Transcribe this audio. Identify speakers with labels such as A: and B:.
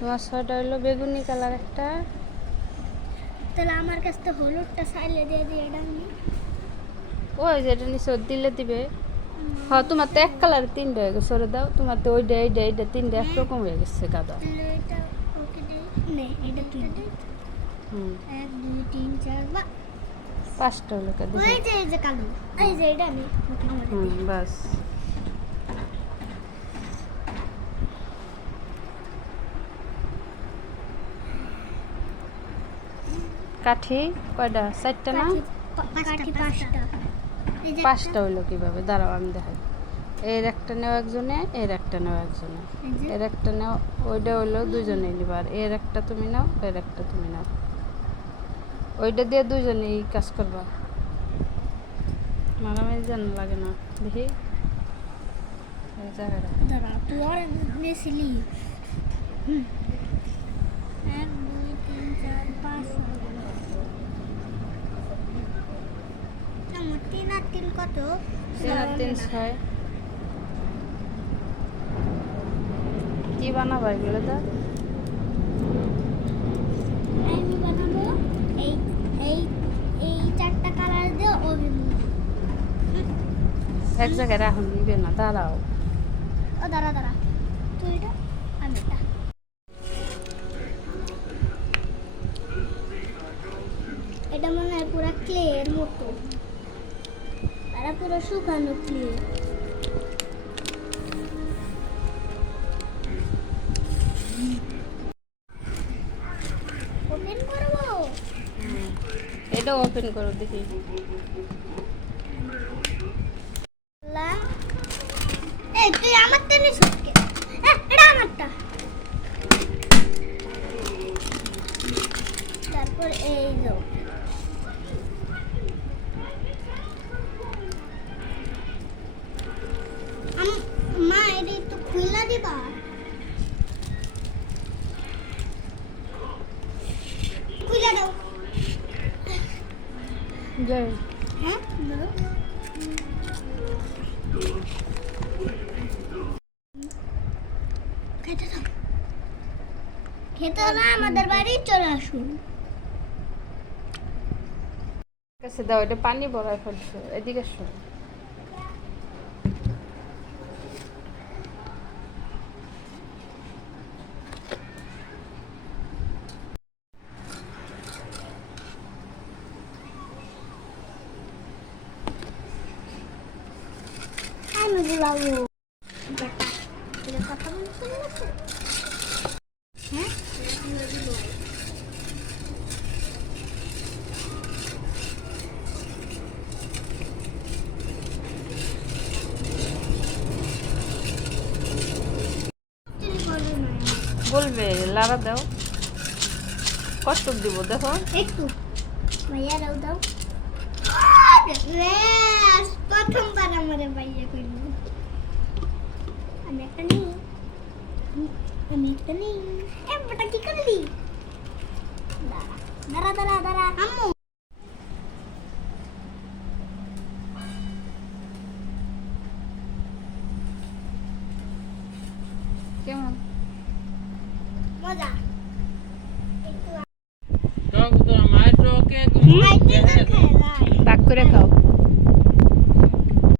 A: তোমার ছয়টা হলো বেগুনি কালার একটা।
B: তাহলে আমার কাছ থেকে হলুদটা সাইলে দিয়ে দিয়ে এটা
A: ওই যেটা নিচে দিলে দিবে। হ্যাঁ তোমার তো এক কালার তিনটা হয়ে গেছে ওরে দাও। তোমার তো ওইটা এইটা এইটা তিনটা একরকম হয়ে। গেছে গাদা।
B: এটা এটা
A: পাঁচটা হলো কে
B: ওই যে এই যে কালো এই যে এটা আমি।
A: বাস। কাঠি কয়টা? চারটা না?
B: পাঁচটা এই যে
A: পাঁচটা হইল কীভাবে? দাঁড়াও আমি দেখাই। এর একটা নেও একজনে এর একটা নেও একজনে। এর একটা নাও ওইটা হইল দুজনে নিবার এর একটা তুমি নাও এর একটা তুমি নাও। ওইটা দিয়ে দুজনেই কাজ করবা। মারামারি যেন লাগে না। দেখি। এই জায়গাটা।
B: তিন তিন আর তিন কত
A: তিন আর তিন ছয়। কি বানাবা এগুলো তো?
B: আমি বানাবো এই এই এই চারটা কালার দিয়ে ওভেন
A: এক জায়গায় রাখুন নিবে না দাঁড়াও।
B: ও দাঁড়া দাঁড়া। তুই এটা আমি এটা। এটা মনে হয় পুরো ক্লে এর মতো। এটা পুরো শুকানো ক্লে
A: এটা ওপেন করো দেখি।
B: এই তুই আমার টেনে সুটকে এটা আমারটা তারপর এই যো। মা এটা একটু খুইলা দিবা খুইলা দাও।
A: যাই।
B: হ্যাঁ? খেতে দাও। খেতে না আমাদের বাড়ি চলে আসুন।
A: কাছে দাও এটা পানি ভরায় ফেলছো। এদিকে শো
B: আমি বুলাবো কথা বলতে হ্যাঁ
A: বলবে লাড়া দাও। কষ্ট দিব দেখো।
B: একটু। ভাইয়া দাও। দাও প্রথমবার আমার ভাইয়া করল আমি একটা নিই আমি একটা নিই এ বেটা কি করলি দাঁড়া দাঁড়া দাঁড়া আম্মু
A: কেমন
B: মজা
A: তাক করে খাও।